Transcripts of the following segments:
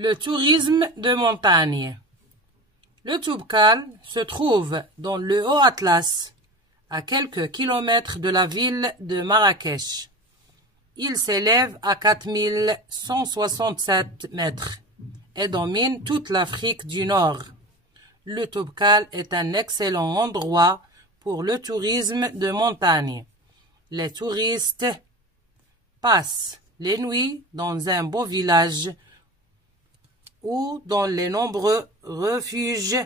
Le tourisme de montagne. Le Toubkal se trouve dans le Haut Atlas, à quelques kilomètres de la ville de Marrakech. Il s'élève à 4167 mètres et domine toute l'Afrique du Nord. Le Toubkal est un excellent endroit pour le tourisme de montagne. Les touristes passent les nuits dans un beau village ou dans les nombreux refuges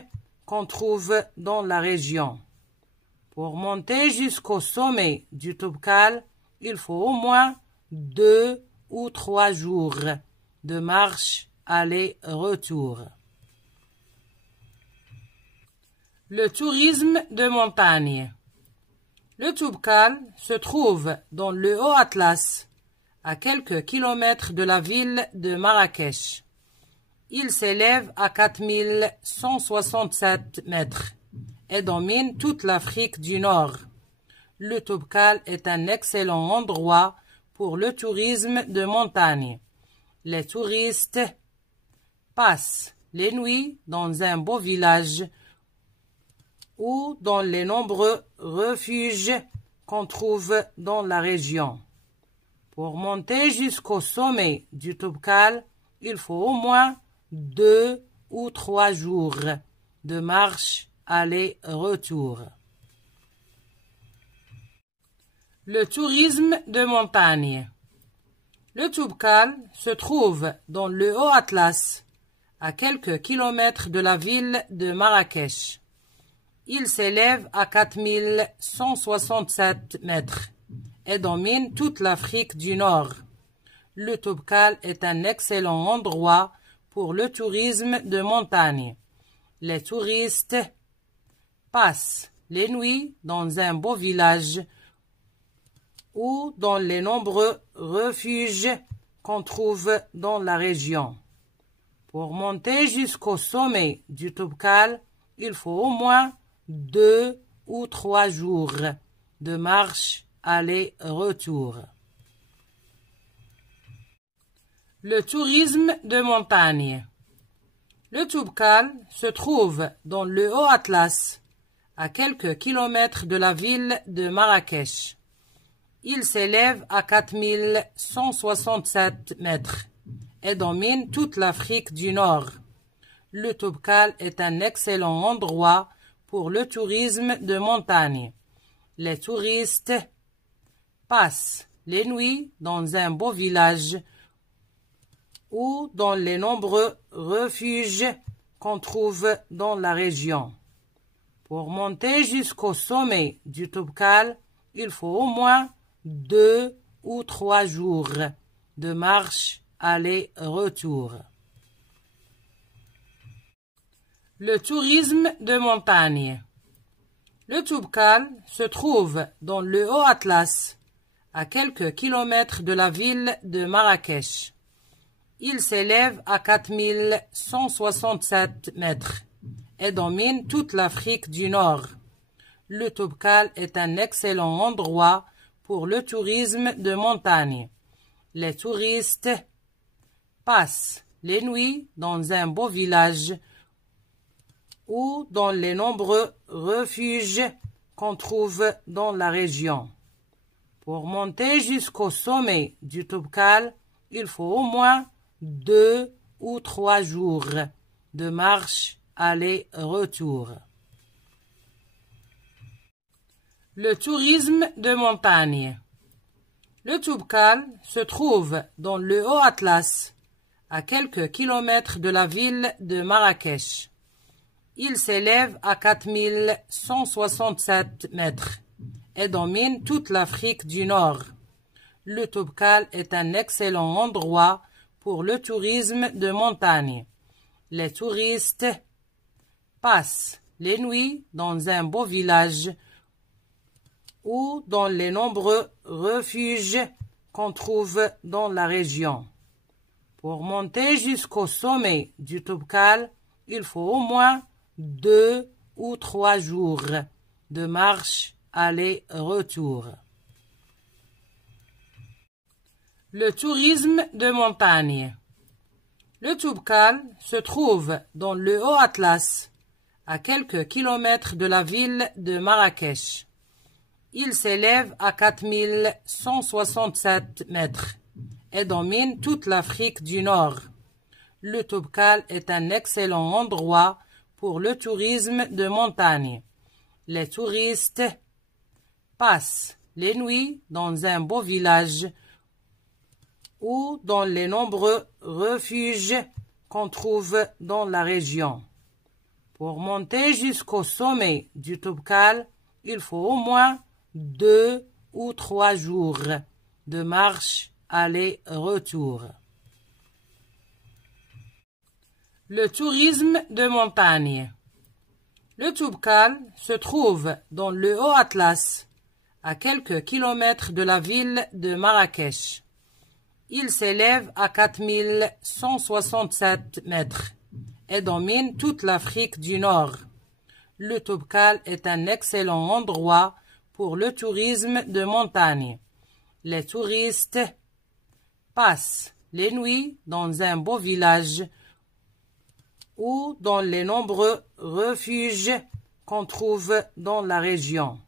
qu'on trouve dans la région. Pour monter jusqu'au sommet du Toubkal, il faut au moins 2 ou 3 jours de marche aller-retour. Le tourisme de montagne. Le Toubkal se trouve dans le Haut Atlas, à quelques kilomètres de la ville de Marrakech. Il s'élève à 4167 mètres et domine toute l'Afrique du Nord. Le Toubkal est un excellent endroit pour le tourisme de montagne. Les touristes passent les nuits dans un beau village ou dans les nombreux refuges qu'on trouve dans la région. Pour monter jusqu'au sommet du Toubkal, il faut au moins 2 ou 3 jours de marche aller-retour. Le tourisme de montagne. Le Toubkal se trouve dans le Haut Atlas, à quelques kilomètres de la ville de Marrakech. Il s'élève à 4167 mètres et domine toute l'Afrique du Nord. Le Toubkal est un excellent endroit pour le tourisme de montagne. Les touristes passent les nuits dans un beau village ou dans les nombreux refuges qu'on trouve dans la région. Pour monter jusqu'au sommet du Toubkal, il faut au moins 2 ou 3 jours de marche aller-retour. Le tourisme de montagne. Le Toubkal se trouve dans le Haut Atlas, à quelques kilomètres de la ville de Marrakech. Il s'élève à 4167 mètres et domine toute l'Afrique du Nord. Le Toubkal est un excellent endroit pour le tourisme de montagne. Les touristes passent les nuits dans un beau village ou dans les nombreux refuges qu'on trouve dans la région. Pour monter jusqu'au sommet du Toubkal, il faut au moins 2 ou 3 jours de marche aller-retour. Le tourisme de montagne. Le Toubkal se trouve dans le Haut Atlas, à quelques kilomètres de la ville de Marrakech. Il s'élève à 4167 mètres et domine toute l'Afrique du Nord. Le Toubkal est un excellent endroit pour le tourisme de montagne. Les touristes passent les nuits dans un beau village ou dans les nombreux refuges qu'on trouve dans la région. Pour monter jusqu'au sommet du Toubkal, il faut au moins 2 ou 3 jours de marche aller-retour. Le tourisme de montagne. Le Toubkal se trouve dans le Haut Atlas, à quelques kilomètres de la ville de Marrakech. Il s'élève à 4167 mètres et domine toute l'Afrique du Nord. Le Toubkal est un excellent endroit pour le tourisme de montagne. Les touristes passent les nuits dans un beau village ou dans les nombreux refuges qu'on trouve dans la région. Pour monter jusqu'au sommet du Toubkal, il faut au moins 2 ou 3 jours de marche aller-retour. Le tourisme de montagne. Le Toubkal se trouve dans le Haut Atlas, à quelques kilomètres de la ville de Marrakech. Il s'élève à 4167 mètres et domine toute l'Afrique du Nord. Le Toubkal est un excellent endroit pour le tourisme de montagne. Les touristes passent les nuits dans un beau village ou dans les nombreux refuges qu'on trouve dans la région. Pour monter jusqu'au sommet du Toubkal, il faut au moins 2 ou 3 jours de marche aller-retour. Le tourisme de montagne. Le Toubkal se trouve dans le Haut Atlas, à quelques kilomètres de la ville de Marrakech. Il s'élève à 4167 mètres et domine toute l'Afrique du Nord. Le Toubkal est un excellent endroit pour le tourisme de montagne. Les touristes passent les nuits dans un beau village ou dans les nombreux refuges qu'on trouve dans la région.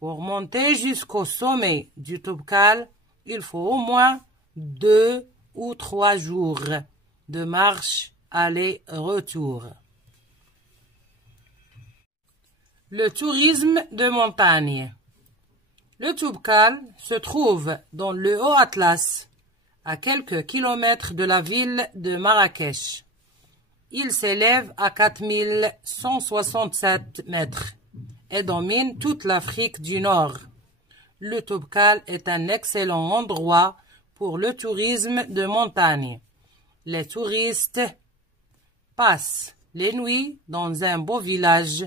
Pour monter jusqu'au sommet du Toubkal, il faut au moins 2 ou 3 jours de marche aller-retour. Le tourisme de montagne. Le Toubkal se trouve dans le Haut Atlas, à quelques kilomètres de la ville de Marrakech. Il s'élève à 4167 mètres et domine toute l'Afrique du Nord. Le Toubkal est un excellent endroit pour le tourisme de montagne. Les touristes passent les nuits dans un beau village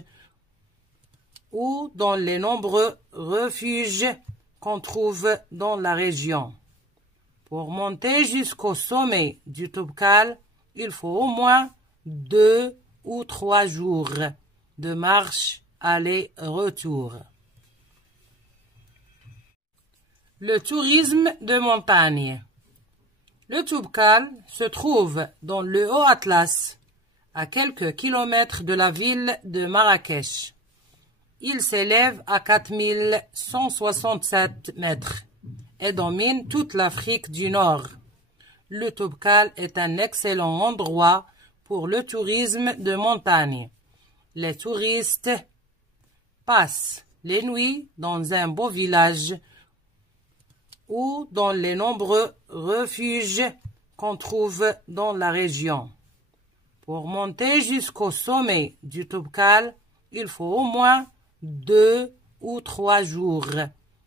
ou dans les nombreux refuges qu'on trouve dans la région. Pour monter jusqu'au sommet du Toubkal, il faut au moins 2 ou 3 jours de marche aller-retour. Le tourisme de montagne. Le Toubkal se trouve dans le Haut Atlas, à quelques kilomètres de la ville de Marrakech. Il s'élève à 4167 mètres et domine toute l'Afrique du Nord. Le Toubkal est un excellent endroit pour le tourisme de montagne. Les touristes passent les nuits dans un beau village ou dans les nombreux refuges qu'on trouve dans la région. Pour monter jusqu'au sommet du Toubkal, il faut au moins 2 ou 3 jours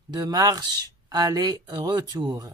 de marche aller-retour.